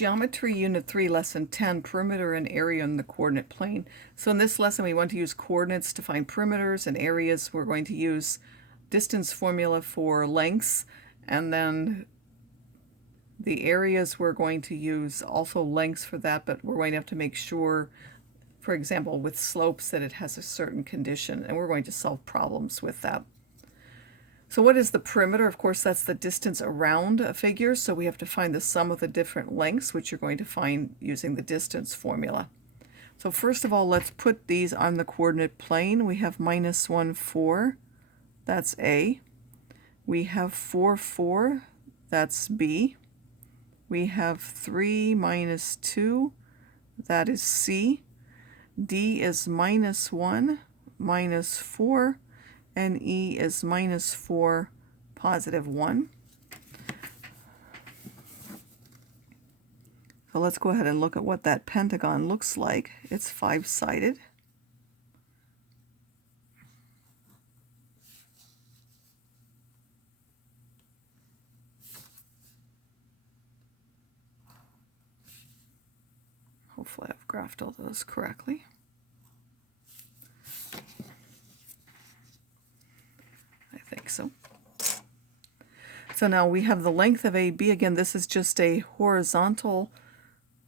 Geometry Unit 3, Lesson 10, Perimeter and Area in the Coordinate Plane. So in this lesson we want to use coordinates to find perimeters and areas. We're going to use distance formula for lengths, and then the areas we're going to use also lengths for that, but we're going to have to make sure, for example, with slopes that it has a certain condition, and we're going to solve problems with that. So what is the perimeter? Of course, that's the distance around a figure, so we have to find the sum of the different lengths, which you're going to find using the distance formula. So first of all, let's put these on the coordinate plane. We have -1, 4, that's A. We have 4, 4, that's B. We have 3, -2, that is C. D is -1, -4, and E is -4, +1. So let's go ahead and look at what that pentagon looks like. It's 5-sided. Hopefully I've graphed all those correctly. I think so. So now we have the length of AB. Again, this is just a horizontal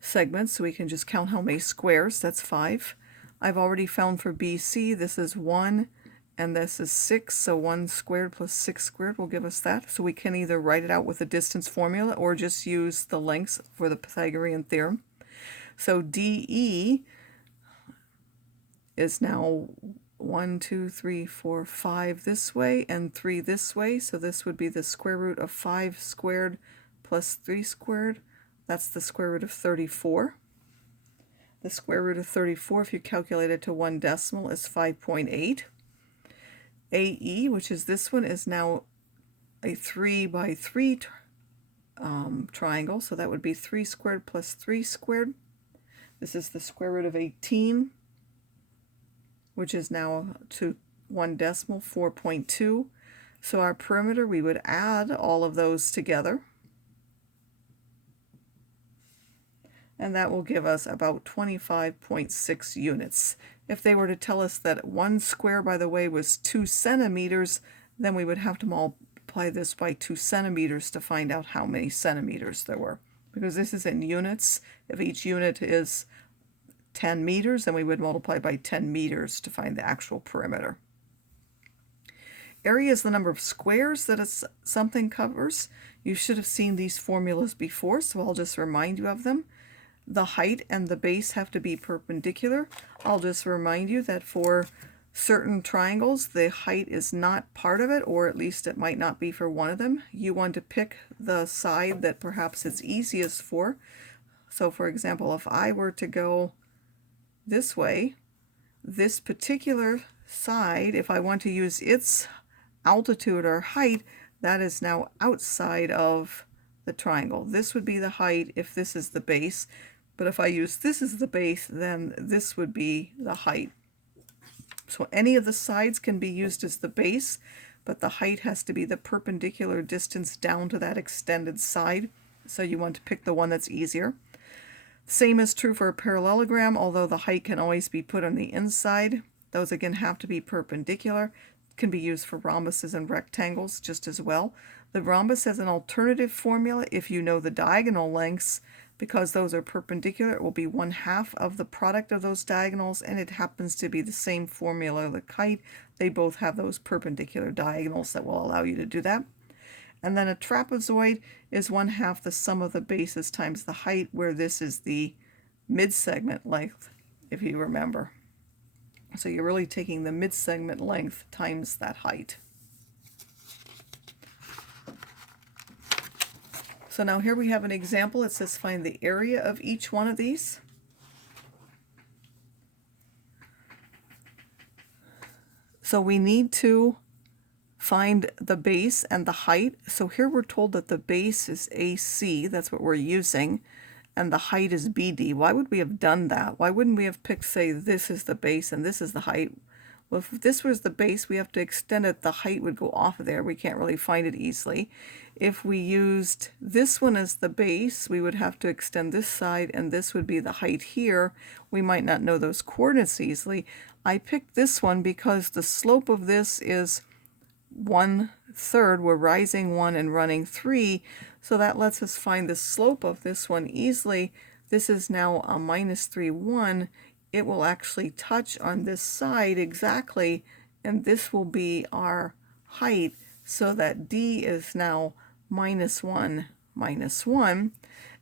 segment, so we can just count how many squares. That's 5. I've already found for BC, this is 1 and this is 6, so 1 squared plus 6 squared will give us that. So we can either write it out with the distance formula or just use the lengths for the Pythagorean theorem. So DE is now 1, 2, 3, 4, 5 this way and 3 this way. So this would be the square root of 5 squared plus 3 squared. That's the square root of 34. The square root of 34, if you calculate it to 1 decimal, is 5.8. AE, which is this one, is now a 3 by 3 triangle. So that would be 3 squared plus 3 squared. This is the square root of 18, which is now to 1 decimal, 4.2. So our perimeter, we would add all of those together, and that will give us about 25.6 units. If they were to tell us that 1 square, by the way, was 2 centimeters, then we would have to multiply this by 2 centimeters to find out how many centimeters there were. Because this is in units. If each unit is 10 meters, then we would multiply by 10 meters to find the actual perimeter. Area is the number of squares that something covers. You should have seen these formulas before, so I'll just remind you of them. The height and the base have to be perpendicular. I'll just remind you that for certain triangles, the height is not part of it, or at least it might not be for one of them. You want to pick the side that perhaps it's easiest for. So for example, if I were to go this way, this particular side, if I want to use its altitude or height, that is now outside of the triangle. This would be the height if this is the base, but if I use this as the base, then this would be the height. So any of the sides can be used as the base, but the height has to be the perpendicular distance down to that extended side. So you want to pick the one that's easier. Same is true for a parallelogram, although the height can always be put on the inside. Those again have to be perpendicular. Can be used for rhombuses and rectangles just as well. The rhombus has an alternative formula if you know the diagonal lengths. Because those are perpendicular, it will be 1/2 of the product of those diagonals, and it happens to be the same formula of the kite. They both have those perpendicular diagonals that will allow you to do that. And then a trapezoid is 1/2 the sum of the bases times the height, where this is the mid-segment length, if you remember. So you're really taking the mid-segment length times that height. So now here we have an example. It says find the area of each one of these. So we need to find the base and the height. So here we're told that the base is AC, that's what we're using, and the height is BD. Why would we have done that? Why wouldn't we have picked, say, this is the base and this is the height? Well, if this was the base, we have to extend it. The height would go off of there. We can't really find it easily. If we used this one as the base, we would have to extend this side, and this would be the height here. We might not know those coordinates easily. I picked this one because the slope of this is 1/3. We're rising 1 and running 3, so that lets us find the slope of this one easily. This is now a -3, 1. It will actually touch on this side exactly, and this will be our height, so that D is now -1, -1,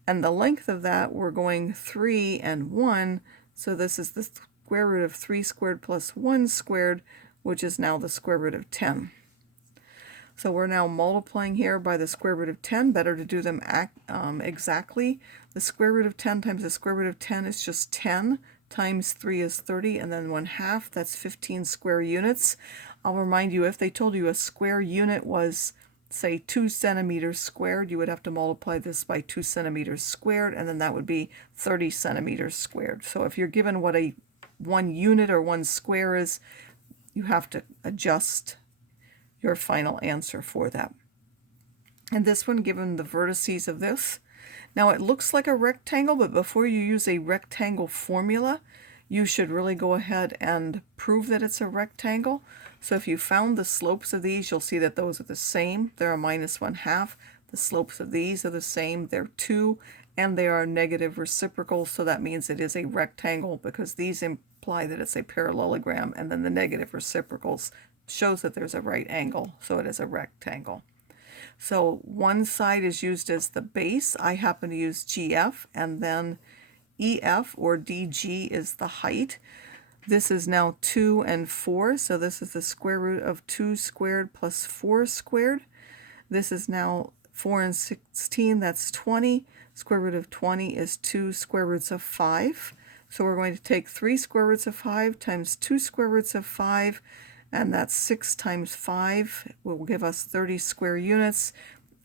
and the length of that, we're going 3 and 1, so this is the square root of 3 squared plus 1 squared, which is now the square root of 10. So we're now multiplying here by the square root of 10. Better to do them exactly. The square root of 10 times the square root of 10 is just 10, times 3 is 30, and then 1/2, that's 15 square units. I'll remind you, if they told you a square unit was, say, 2 centimeters squared, you would have to multiply this by 2 centimeters squared, and then that would be 30 centimeters squared. So if you're given what a 1 unit or 1 square is, you have to adjust your final answer for that. And this one, given the vertices of this, now it looks like a rectangle, but before you use a rectangle formula, you should really go ahead and prove that it's a rectangle. So if you found the slopes of these, you'll see that those are the same. They're a -1/2. The slopes of these are the same. They're 2, and they are negative reciprocals, so that means it is a rectangle, because these imply that it's a parallelogram, and then the negative reciprocals shows that there's a right angle, so it is a rectangle. So one side is used as the base. I happen to use GF, and then EF or DG is the height. This is now 2 and 4, so this is the square root of 2 squared plus 4 squared. This is now 4 and 16, that's 20. Square root of 20 is 2 square roots of 5. So we're going to take 3 square roots of 5 times 2 square roots of 5, and that's 6 times 5 will give us 30 square units.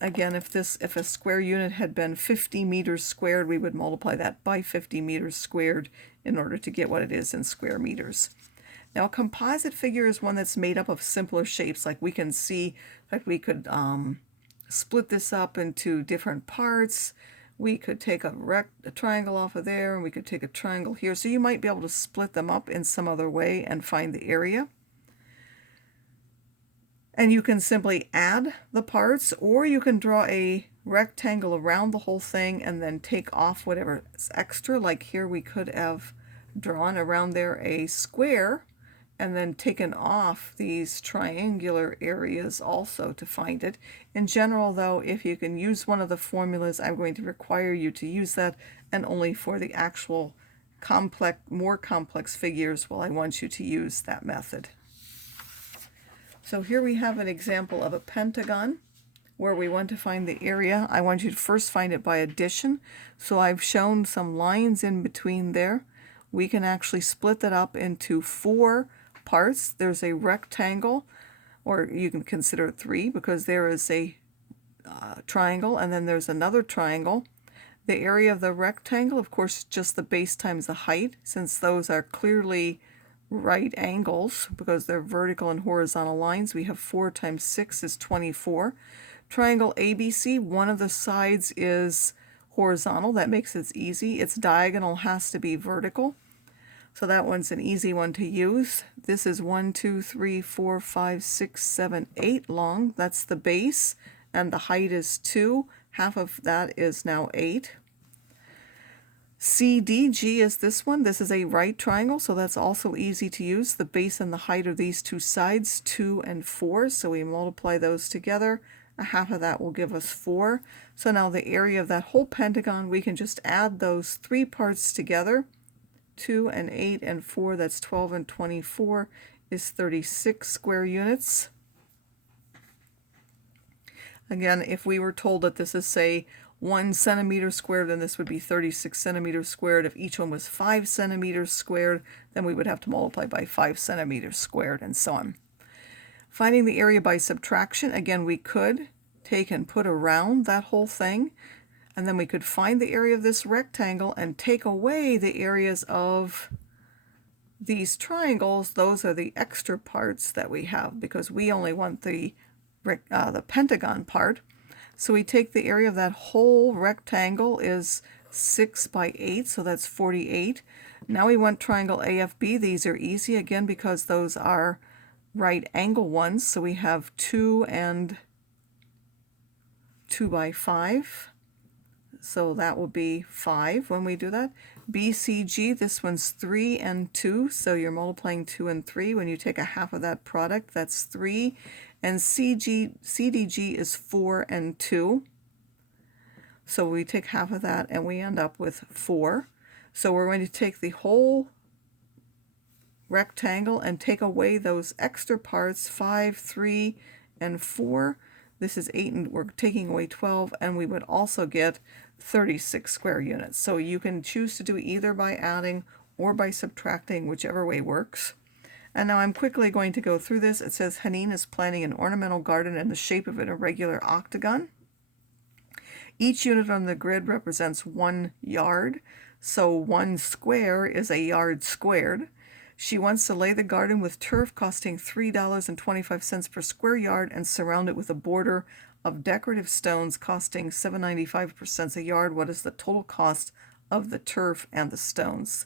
Again, if a square unit had been 50 meters squared, we would multiply that by 50 meters squared in order to get what it is in square meters. Now, a composite figure is one that's made up of simpler shapes. Like we can see that we could split this up into different parts. We could take a triangle off of there, and we could take a triangle here. So you might be able to split them up in some other way and find the area. And you can simply add the parts, or you can draw a rectangle around the whole thing and then take off whatever is extra. Like here we could have drawn around there a square and then taken off these triangular areas also to find it. In general, though, if you can use one of the formulas, I'm going to require you to use that, and only for the actual more complex figures will I want you to use that method. So here we have an example of a pentagon where we want to find the area. I want you to first find it by addition. So I've shown some lines in between there. We can actually split that up into 4 parts. There's a rectangle, or you can consider it 3, because there is a triangle, and then there's another triangle. The area of the rectangle, of course, just the base times the height, since those are clearly right angles because they're vertical and horizontal lines. We have 4 times 6 is 24. Triangle ABC, one of the sides is horizontal. That makes it easy. Its diagonal has to be vertical. So that one's an easy one to use. This is 1, 2, 3, 4, 5, 6, 7, 8 long. That's the base, and the height is 2. Half of that is now 8. CDG is this one. This is a right triangle, so that's also easy to use. The base and the height of these two sides, 2 and 4, so we multiply those together. A half of that will give us 4. So now the area of that whole pentagon, we can just add those 3 parts together. 2 and 8 and 4, that's 12 and 24, is 36 square units. Again, if we were told that this is, say, 1 centimeter squared, then this would be 36 centimeters squared. If each one was 5 centimeters squared, then we would have to multiply by 5 centimeters squared, and so on. Finding the area by subtraction, again, we could take and put around that whole thing, and then we could find the area of this rectangle and take away the areas of These triangles, those are the extra parts that we have because we only want the pentagon part. So we take the area of that whole rectangle is 6 by 8, so that's 48. Now we want triangle AFB. These are easy again because those are right angle ones. So we have 2 and 2 by 5. So that will be 5 when we do that. BCG, this one's 3 and 2, so you're multiplying 2 and 3. When you take a half of that product, that's 3. And CDG is 4 and 2. So we take half of that and we end up with 4. So we're going to take the whole rectangle and take away those extra parts, 5, 3, and 4. This is 8, and we're taking away 12, and we would also get 36 square units. So you can choose to do either by adding or by subtracting, whichever way works. And now I'm quickly going to go through this. It says Haneen is planting an ornamental garden in the shape of an irregular octagon. Each unit on the grid represents 1 yard, so 1 square is a yard squared. She wants to lay the garden with turf costing $3.25 per square yard and surround it with a border of decorative stones costing $7.95 a yard. What is the total cost of the turf and the stones?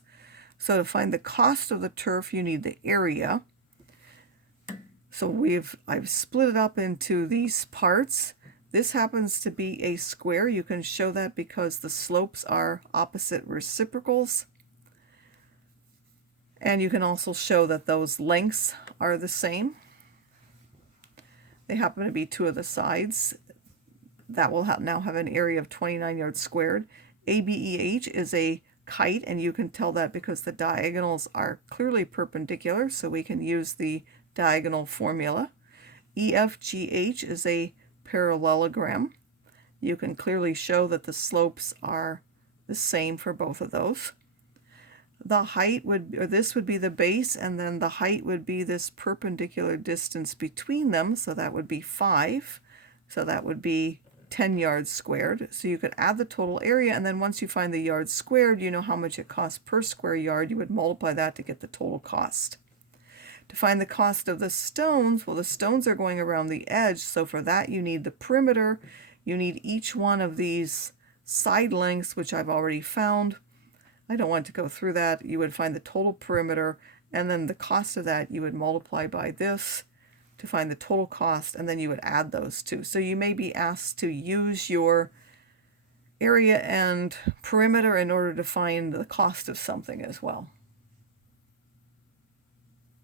So to find the cost of the turf, you need the area. So I've split it up into these parts. This happens to be a square. You can show that because the slopes are opposite reciprocals. And you can also show that those lengths are the same. They happen to be 2 of the sides. That will now have an area of 29 yards squared. ABEH is a kite, and you can tell that because the diagonals are clearly perpendicular, so we can use the diagonal formula. EFGH is a parallelogram. You can clearly show that the slopes are the same for both of those. The height this would be the base, and then the height would be this perpendicular distance between them, so that would be 5. So that would be 10 yards squared. So you could add the total area, and then once you find the yards squared, you know how much it costs per square yard. You would multiply that to get the total cost. To find the cost of the stones, well, the stones are going around the edge, so for that you need the perimeter. You need each one of these side lengths, which I've already found. I don't want to go through that. You would find the total perimeter, and then the cost of that you would multiply by this to find the total cost, and then you would add those two. So you may be asked to use your area and perimeter in order to find the cost of something as well.